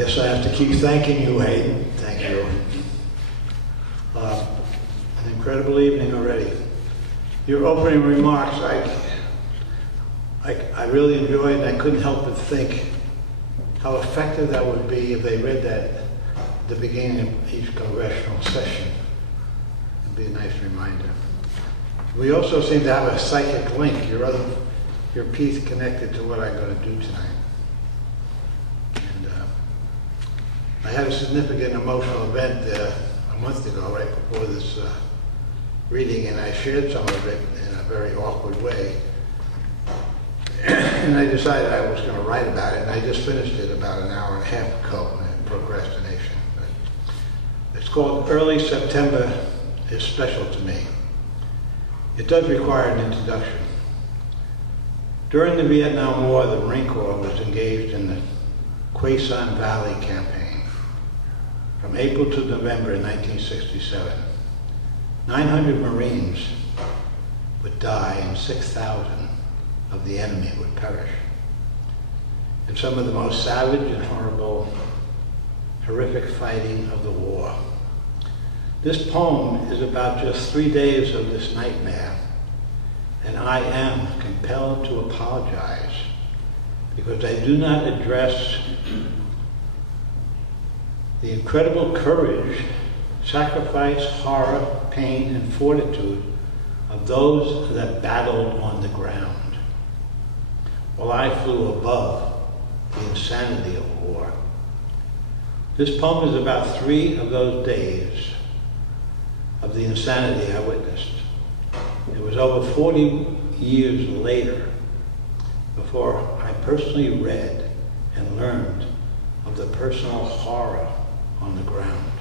Yes, I have to keep thanking you, Hayden. Thank you. An incredible evening already. Your opening remarks, I really enjoyed, and I couldn't help but think how effective that would be if they read that at the beginning of each congressional session. It'd be a nice reminder. We also seem to have a psychic link, your piece connected to what I'm going to do tonight. I had a significant emotional event a month ago, right before this reading, and I shared some of it in a very awkward way. And I decided I was going to write about it, and I just finished it about an hour and a half ago, procrastination. But it's called Early September is Special to Me. It does require an introduction. During the Vietnam War, the Marine Corps was engaged in the Quai San Valley campaign. From April to November 1967, 900 Marines would die and 6,000 of the enemy would perish. In some of the most savage and horrific fighting of the war. This poem is about just 3 days of this nightmare, and I am compelled to apologize because I do not address the incredible courage, sacrifice, horror, pain, and fortitude of those that battled on the ground, while I flew above the insanity of war. This poem is about 3 of those days of the insanity I witnessed. It was over 40 years later before I personally read and learned of the personal horror on the ground.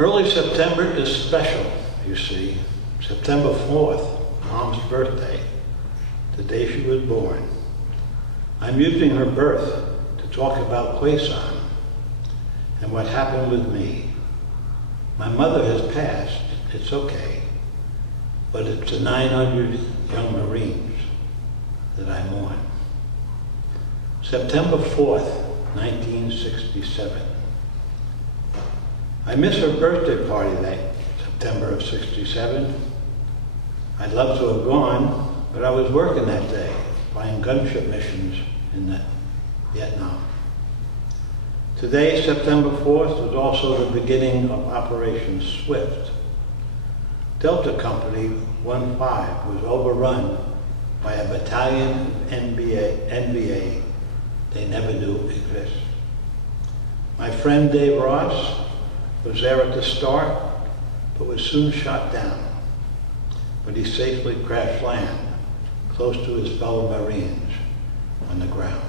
Early September is special, you see. September 4th, Mom's birthday, the day she was born. I'm using her birth to talk about Quai San and what happened with me. My mother has passed, it's okay, but it's the 900 young Marines that I mourn. September 4th, 1967. I miss her birthday party that September of 67. I'd love to have gone, but I was working that day, flying gunship missions in Vietnam. Today, September 4th, was also the beginning of Operation Swift. Delta Company 1-5 was overrun by a battalion of NVA they never knew exist. My friend Dave Ross was there at the start, but was soon shot down. But he safely crashed land close to his fellow Marines on the ground.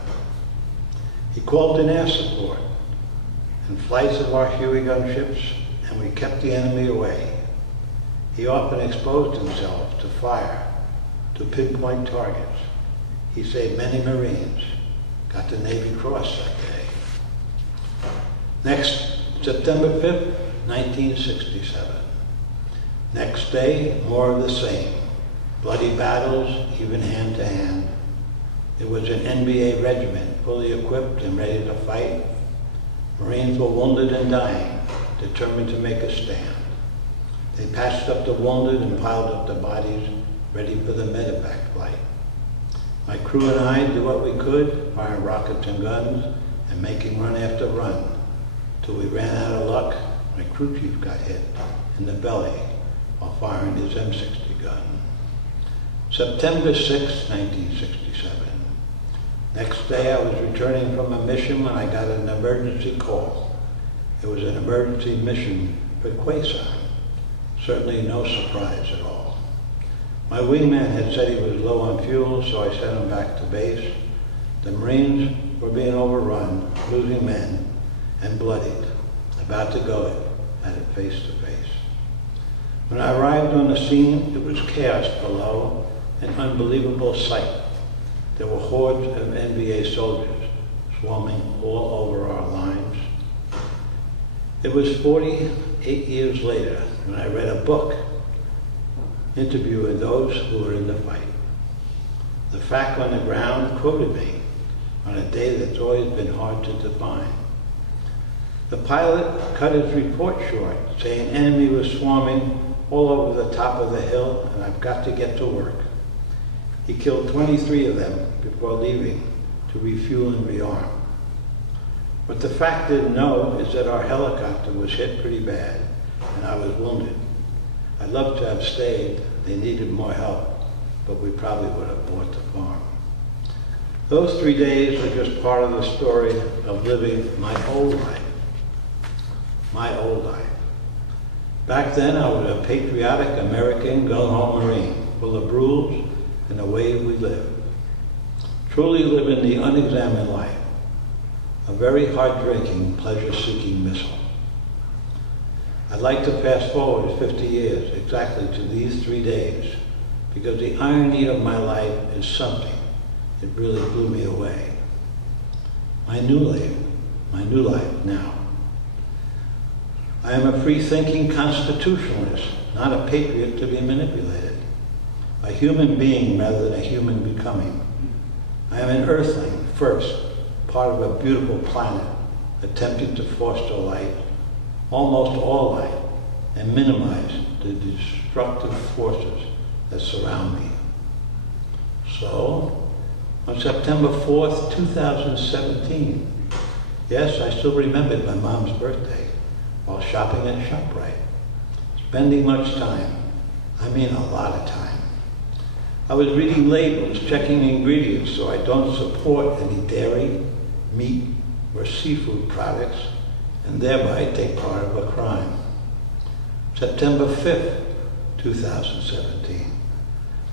He called in air support and flights of our Huey gunships, and we kept the enemy away. He often exposed himself to fire, to pinpoint targets. He saved many Marines, got the Navy Cross that day. Next, September 5th, 1967. Next day, more of the same. Bloody battles, even hand to hand. It was an NBA regiment, fully equipped and ready to fight. Marines were wounded and dying, determined to make a stand. They patched up the wounded and piled up the bodies, ready for the medevac flight. My crew and I did what we could, firing rockets and guns and making run after run, till we ran out of luck. My crew chief got hit in the belly while firing his M60 gun. September 6, 1967. Next day I was returning from a mission when I got an emergency call. It was an emergency mission for Quai San. Certainly no surprise at all. My wingman had said he was low on fuel, so I sent him back to base. The Marines were being overrun, losing men, and bloodied, about to go at it face to face. When I arrived on the scene, it was chaos below, an unbelievable sight. There were hordes of NVA soldiers swarming all over our lines. It was 48 years later when I read a book interviewing those who were in the fight. The fact on the ground quoted me when on a day that's always been hard to define. The pilot cut his report short, saying enemy was swarming all over the top of the hill and I've got to get to work. He killed 23 of them before leaving to refuel and rearm. What the fact didn't know is that our helicopter was hit pretty bad and I was wounded. I'd love to have stayed. They needed more help, but we probably would have bought the farm. Those 3 days are just part of the story of living my old life. My old life. Back then, I was a patriotic American gung-ho Marine, full of rules and the way we live. Truly living the unexamined life. A very hard-drinking, pleasure-seeking missile. I'd like to fast forward 50 years exactly to these 3 days because the irony of my life is something. It really blew me away. My new life now. I am a free-thinking constitutionalist, not a patriot to be manipulated. A human being rather than a human becoming. I am an earthling first, part of a beautiful planet, attempting to foster life, almost all life, and minimize the destructive forces that surround me. So, on September 4th, 2017, yes, I still remembered my mom's birthday, while shopping at ShopRite, spending much time, I mean a lot of time. I was reading labels, checking ingredients so I don't support any dairy, meat, or seafood products, and thereby take part of a crime. September 5th, 2017.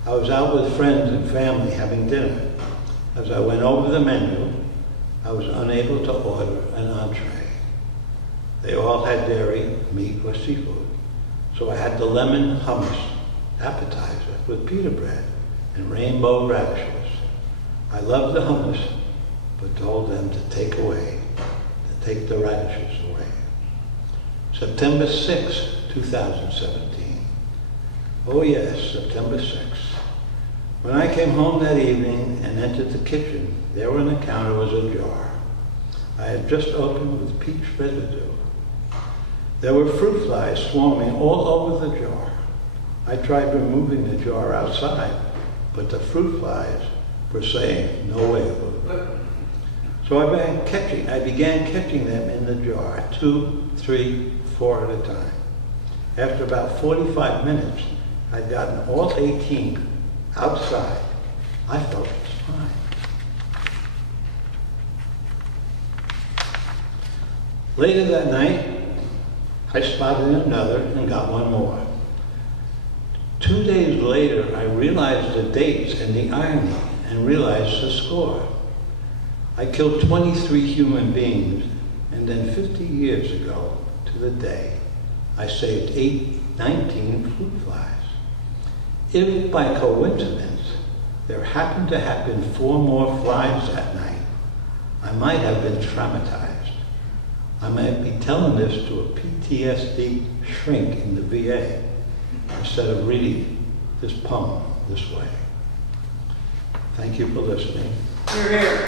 I was out with friends and family having dinner. As I went over the menu, I was unable to order an entree. They all had dairy, meat, or seafood. So I had the lemon hummus appetizer with pita bread and rainbow radishes. I loved the hummus, but told them to take the radishes away. September 6, 2017. Oh yes, September 6. When I came home that evening and entered the kitchen, there on the counter was a jar. I had just opened with peach residue. There were fruit flies swarming all over the jar. I tried removing the jar outside, but the fruit flies were saying, no way. So I began catching them in the jar, 2, 3, 4 at a time. After about 45 minutes, I'd gotten all 18 outside. I felt fine. Later that night, I spotted another and got one more. 2 days later, I realized the dates and the irony and realized the score. I killed 23 human beings, and then 50 years ago to the day, I saved 19 fruit flies. If by coincidence there happened to have been 4 more flies that night, I might have been traumatized. I might be telling this to a PTSD shrink in the VA instead of reading this poem this way. Thank you for listening. You're here.